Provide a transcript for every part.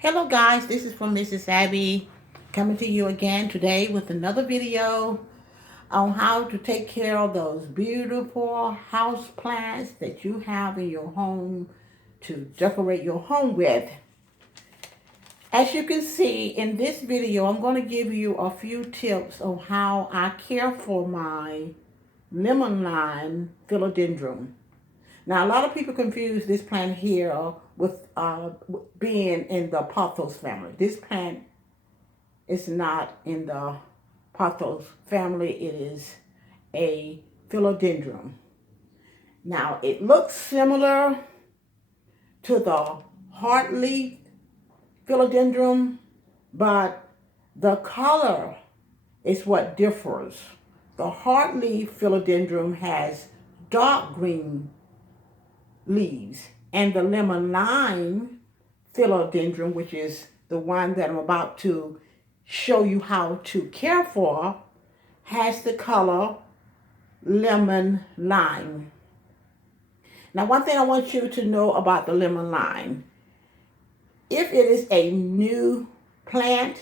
Hello guys, this is from Mrs. Abby coming to you again today with another video on how to take care of those beautiful house plants that you have in your home to decorate your home with. As you can see in this video, I'm going to give you a few tips on how I care for my lemon lime philodendron. Now, a lot of people confuse this plant here with being in the pothos family. This plant is not in the pothos family. It is a philodendron. Now, it looks similar to the heartleaf philodendron, but the color is what differs. The heartleaf philodendron has dark green leaves, and the lemon lime philodendron, which is the one that I'm about to show you how to care for, has the color lemon lime. Now, one thing I want you to know about the lemon lime, if it is a new plant,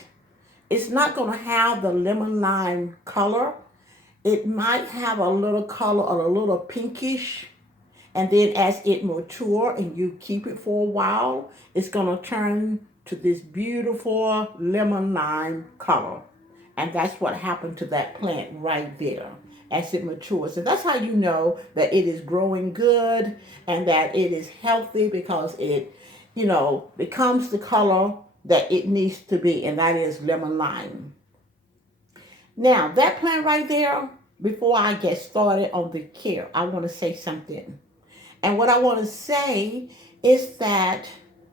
it's not going to have the lemon lime color. It might have a little color, a little pinkish. And then as it matures and you keep it for a while, it's going to turn to this beautiful lemon lime color. And that's what happened to that plant right there as it matures. And that's how you know that it is growing good and that it is healthy, because it, becomes the color that it needs to be, and that is lemon lime. Now, that plant right there, before I get started on the care, I want to say something. And what I want to say is that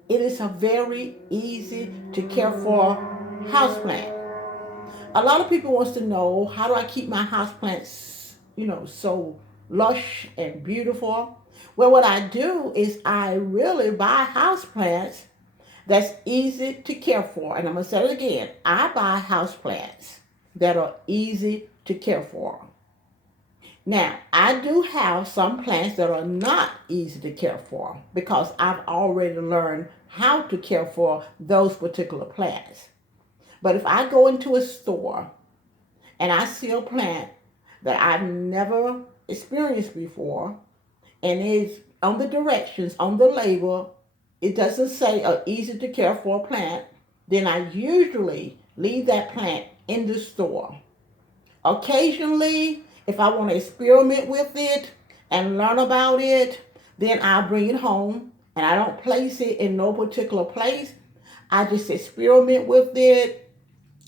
it is a very easy to care for houseplant. A lot of people wants to know, how do I keep my houseplants, so lush and beautiful? Well, what I do is I really buy houseplants that's easy to care for. And I'm going to say it again. I buy houseplants that are easy to care for. Now, I do have some plants that are not easy to care for because I've already learned how to care for those particular plants. But if I go into a store and I see a plant that I've never experienced before, and it's on the directions, on the label, it doesn't say a easy to care for plant, then I usually leave that plant in the store. Occasionally, if I want to experiment with it and learn about it, then I'll bring it home, and I don't place it in no particular place. I just experiment with it.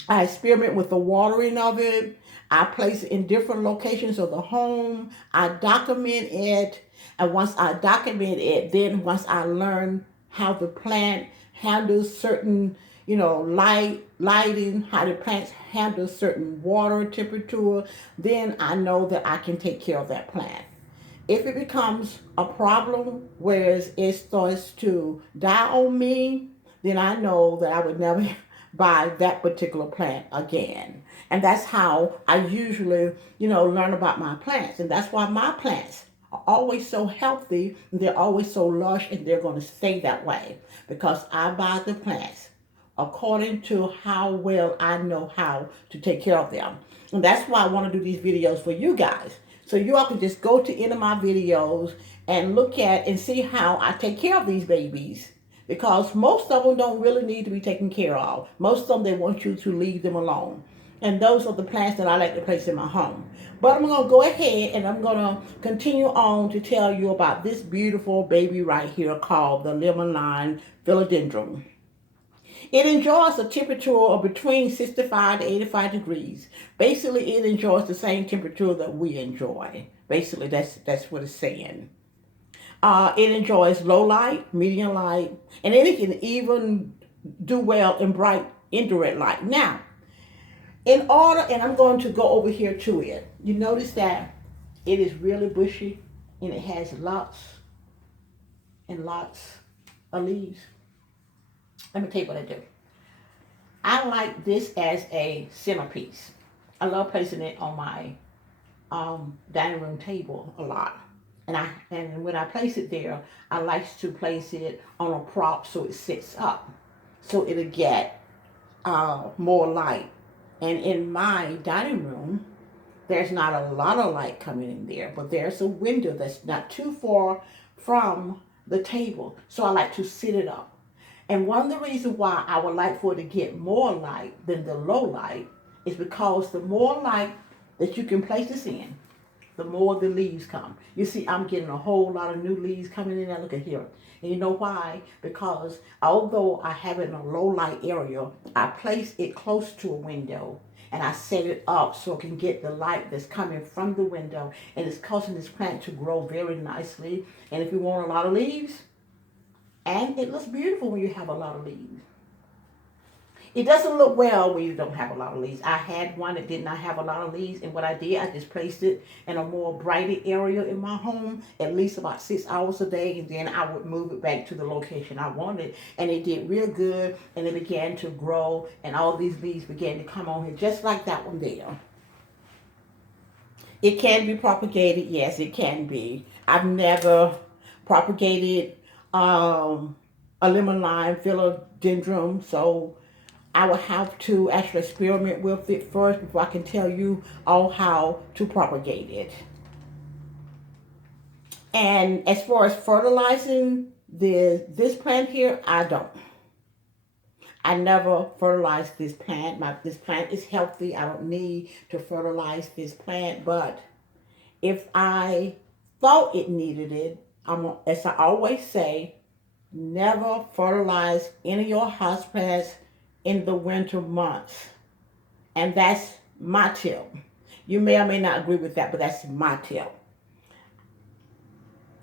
I experiment with the watering of it. I place it in different locations of the home. I document it. And once I document it, then once I learn how the plant handles certain, lighting, how the plants handle certain water temperature, then I know that I can take care of that plant. If it becomes a problem where it starts to die on me, then I know that I would never buy that particular plant again. And that's how I usually, learn about my plants. And that's why my plants are always so healthy, and they're always so lush, and they're going to stay that way because I buy the plants according to how well I know how to take care of them. And that's why I want to do these videos for you guys. So you all can just go to any of my videos and look at and see how I take care of these babies. Because most of them don't really need to be taken care of. Most of them, they want you to leave them alone. And those are the plants that I like to place in my home. But I'm going to go ahead and I'm going to continue on to tell you about this beautiful baby right here called the Lemon Lime Philodendron. It enjoys a temperature of between 65 to 85 degrees. Basically, it enjoys the same temperature that we enjoy. Basically, that's what it's saying. It enjoys low light, medium light, and it can even do well in bright indirect light. Now, in order, and I'm going to go over here to it, you notice that it is really bushy and it has lots and lots of leaves. Let me tell you what I do. I like this as a centerpiece. I love placing it on my dining room table a lot. And when I place it there, I like to place it on a prop so it sits up. so it'll get more light. And in my dining room, there's not a lot of light coming in there, but there's a window that's not too far from the table. So I like to sit it up. And one of the reasons why I would like for it to get more light than the low light is because the more light that you can place this in, the more the leaves come. You see, I'm getting a whole lot of new leaves coming in there. Look at here. And you know why? Because although I have it in a low light area, I place it close to a window and I set it up so it can get the light that's coming from the window, and it's causing this plant to grow very nicely. And if you want a lot of leaves, and it looks beautiful when you have a lot of leaves. It doesn't look well when you don't have a lot of leaves. I had one that did not have a lot of leaves, and what I did, I just placed it in a more brighter area in my home, at least about 6 hours a day, and then I would move it back to the location I wanted, and it did real good, and it began to grow, and all these leaves began to come on here, just like that one there. It can be propagated, yes, it can be. I've never propagated a lemon lime philodendron, so I will have to actually experiment with it first before I can tell you all how to propagate it. And as far as fertilizing this plant here, I don't. I never fertilize this plant. This plant is healthy. I don't need to fertilize this plant. But if I thought it needed it, as I always say, never fertilize any of your houseplants in the winter months. And that's my tip. You may or may not agree with that, but that's my tip.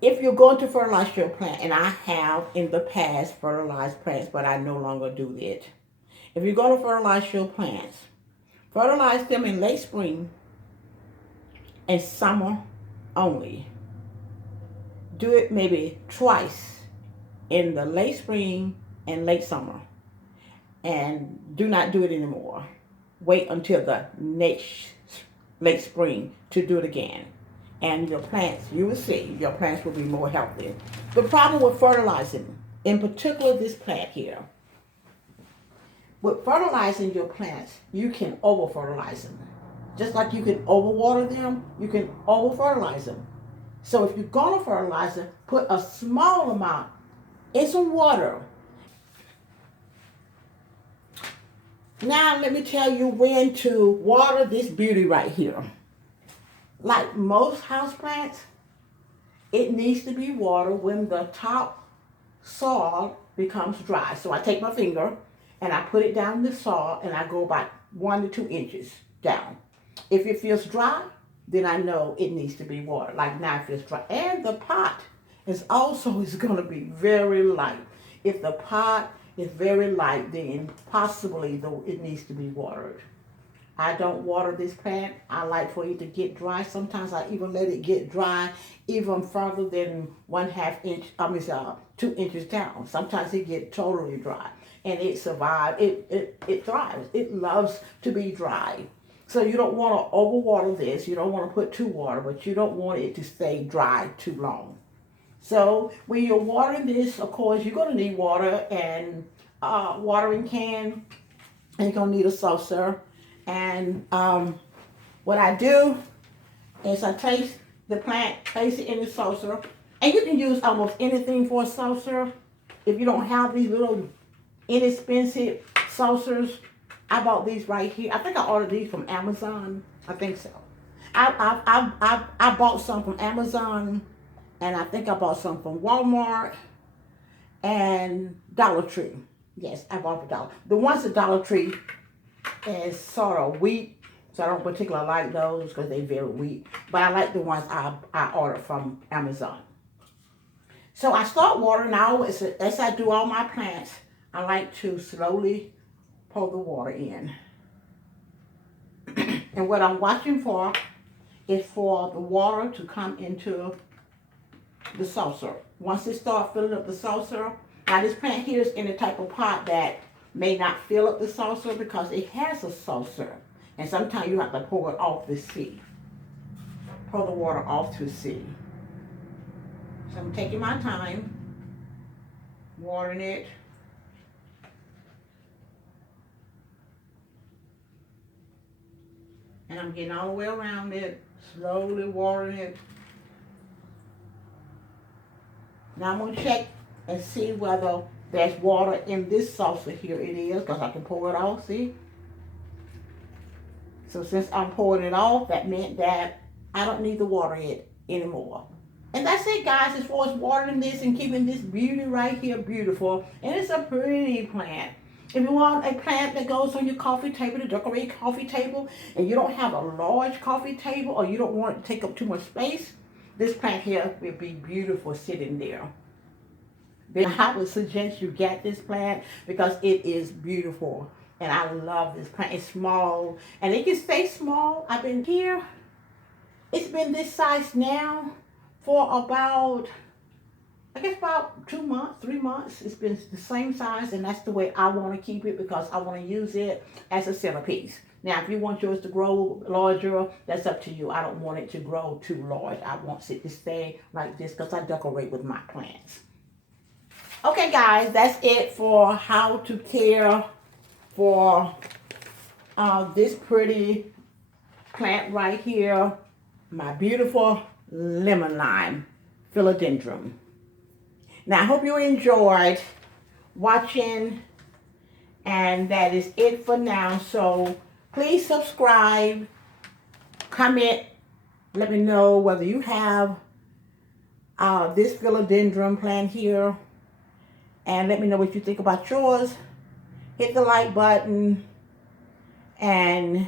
If you're going to fertilize your plant, and I have in the past fertilized plants, but I no longer do it. If you're going to fertilize your plants, fertilize them in late spring and summer only. Do it maybe twice in the late spring and late summer. And do not do it anymore. Wait until the next late spring to do it again. And your plants, you will see, your plants will be more healthy. The problem with fertilizing, in particular this plant here, with fertilizing your plants, you can over-fertilize them. Just like you can overwater them, you can over-fertilize them. So if you're going to fertilize them, put a small amount in some water. Now let me tell you when to water this beauty right here. Like most houseplants, it needs to be watered when the top soil becomes dry. So I take my finger and I put it down in the soil and I go about 1 to 2 inches down. If it feels dry, then I know it needs to be watered. Like now it feels dry. And the pot is going to be very light. If the pot is very light, then possibly it needs to be watered. I don't water this plant. I like for it to get dry. Sometimes I even let it get dry even further than 1/2 inch, 2 inches down. Sometimes it gets totally dry and it survives. It thrives. It loves to be dry. So you don't want to overwater this. You don't want to put too water, but you don't want it to stay dry too long. So when you're watering this, of course, you're going to need water and watering can, and you're going to need a saucer. And what I do is I place the plant, place it in the saucer, and you can use almost anything for a saucer. If you don't have these little inexpensive saucers, I bought these right here. I think I ordered these from Amazon. I think so. I bought some from Amazon. And I think I bought some from Walmart and Dollar Tree. Yes, I bought the Dollar. The ones at Dollar Tree is sort of weak, so I don't particularly like those because they're very weak. But I like the ones I ordered from Amazon. So I start watering now. As I do all my plants, I like to slowly pour the water in. And what I'm watching for is for the water to come into the saucer. Once it starts filling up the saucer, now this plant here is in a type of pot that may not fill up the saucer because it has a saucer. And sometimes you have to pour it off the sea. Pour the water off to sea. So I'm taking my time, watering it. And I'm getting all the way around it, slowly watering it. Now I'm going to check and see whether there's water in this saucer here. It is, because I can pour it off, see? So since I'm pouring it off, that meant that I don't need to water it anymore. And that's it, guys, as far as watering this and keeping this beauty right here beautiful. And it's a pretty plant. If you want a plant that goes on your coffee table, to decorate your coffee table, and you don't have a large coffee table, or you don't want it to take up too much space, this plant here will be beautiful sitting there. Then I would suggest you get this plant because it is beautiful. And I love this plant. It's small, and it can stay small. I've been here. It's been this size now for about, I guess about 2 months, 3 months. It's been the same size, and that's the way I want to keep it because I want to use it as a centerpiece. Now, if you want yours to grow larger, that's up to you. I don't want it to grow too large. I want it to stay like this because I decorate with my plants. Okay, guys, that's it for how to care for this pretty plant right here. My beautiful lemon lime philodendron. Now, I hope you enjoyed watching, and that is it for now. So please subscribe, comment, let me know whether you have this philodendron plant here, and let me know what you think about yours. Hit the like button and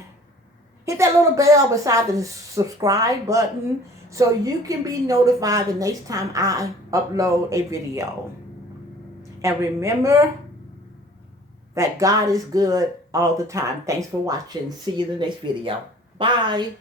hit that little bell beside the subscribe button so you can be notified the next time I upload a video. And remember that God is good all the time. Thanks for watching. See you in the next video. Bye.